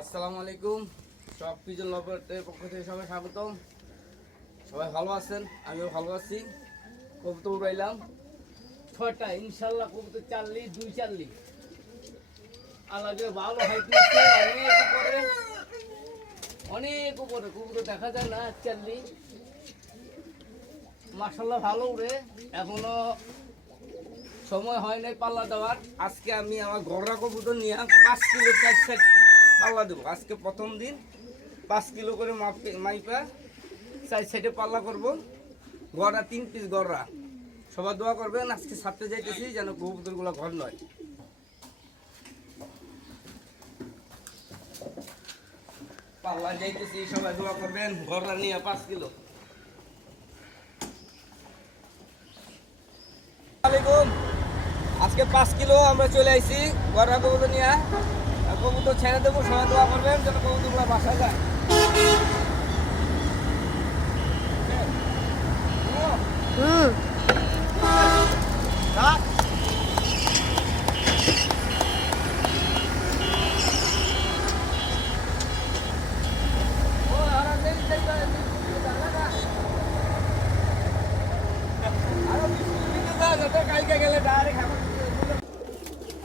আসসালামু আলাইকুম সব পিজন লবটের পক্ষ থেকে সবাই স্বাগতম। সবাই ভালো আছেন? আমিও ভালো আছি। কবুতর উড়াইলাম। ছয়টা ইনশাল্লাহ কবুতর চাললি দুই চাললি আলাদা ভালো অনেক উপরে। অনেক কবুতর দেখা যায় না চাললি মাসাল্লাহ ভালো উড়ে। এখনও সময় হয় নাই পাল্লা দেওয়ার। আজকে আমি আমার গড়া কবুতর নিয়ে পাঁচ কিলো চার সাইড পাল্লা দেবো। আজকে প্রথম দিন, পাঁচ কিলো করে মাপে মাইপা চার সাইডে পাল্লা করব। গড়া তিন পিস গড়া। সবার দোয়া করবেন, আজকে ছাড়তে যাইতেছি যেন কবুতরগুলো ঘর নয়। পাল্লা যাইতেছি, সবাই দোয়া করবেন, গড়া নিয়ে পাঁচ কিলো। আলাইকুম। আজকে পাঁচ কিলো আমরা চলে আইছি গড়া কবুতর নিয়ে। কবুতর ছেড়ে দেবো সবাই দোয়া করবেন যেন কবুতরগুলো বাসায় যায়। হুম।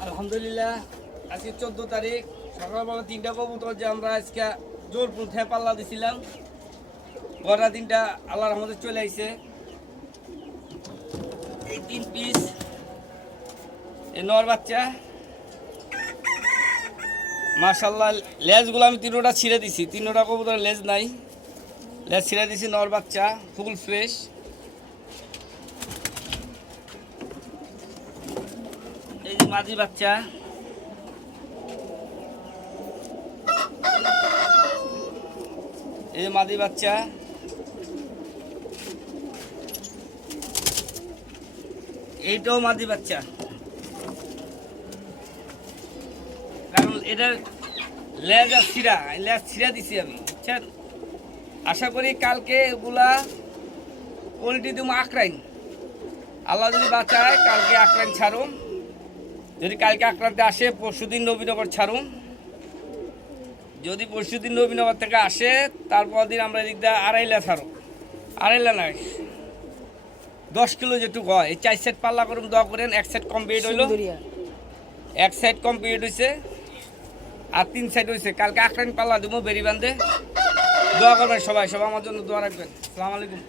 আলহামদুলিল্লাহ। আজকে চোদ্দ তারিখ সকালবেলা তিনটা কবুতর যে আমরা আজকে জোরপুর থেকে পাল্লা দিছিলাম, গড়া তিনটা আল্লাহর আমাদের চলে আইছে। এই তিন পিস এই নর বাচ্চা মার্শাল্লাহ লেজগুলো আমি তিনোটা ছিঁড়ে দিছি, তিনোটা কবুতর লেজ নাই। লেজ ছিঁড়ে দিছি, নর বাচ্চা, ফুল ফ্রেশ। এই যে মাঝি বাচ্চা এই মাদি বাচ্চা। এইটাও মাদি বাচ্চা। কারণ এটার লেজ আর ছিঁড়া লেজ ছিঁড়া দিছি আমি, বুঝছেন? আশা করি কালকে এগুলা পোলট্রি দিব আঁকড়াইন আল্লাহ যদি বাঁচায়, কালকে আঁকড়াইন ছাড়ুন। যদি কালকে আক্রান্তে আসে পরশু দিন নবীনগর ছাড়ুন। যদি পরশু দিন নবীনগর থেকে আসে তারপর দিন আমরা এদিক দিয়ে আড়াইলা ছাড়ো। আড়াইলা নাই দশ কিলো যেটুকু হয়। এই চার সেট পাল্লা করুন দোয়া করেন এক সেট কমপ্লিট হইল। এক সাইড কমপ্লিট হয়েছে আর তিন সাইড হয়েছে কালকে আখরান পাল্লা দেবো বেরি বান্ধে। দোয়া করবেন সবাই সবাই আমার জন্য দোয়া রাখবেন। আসসালামু আলাইকুম।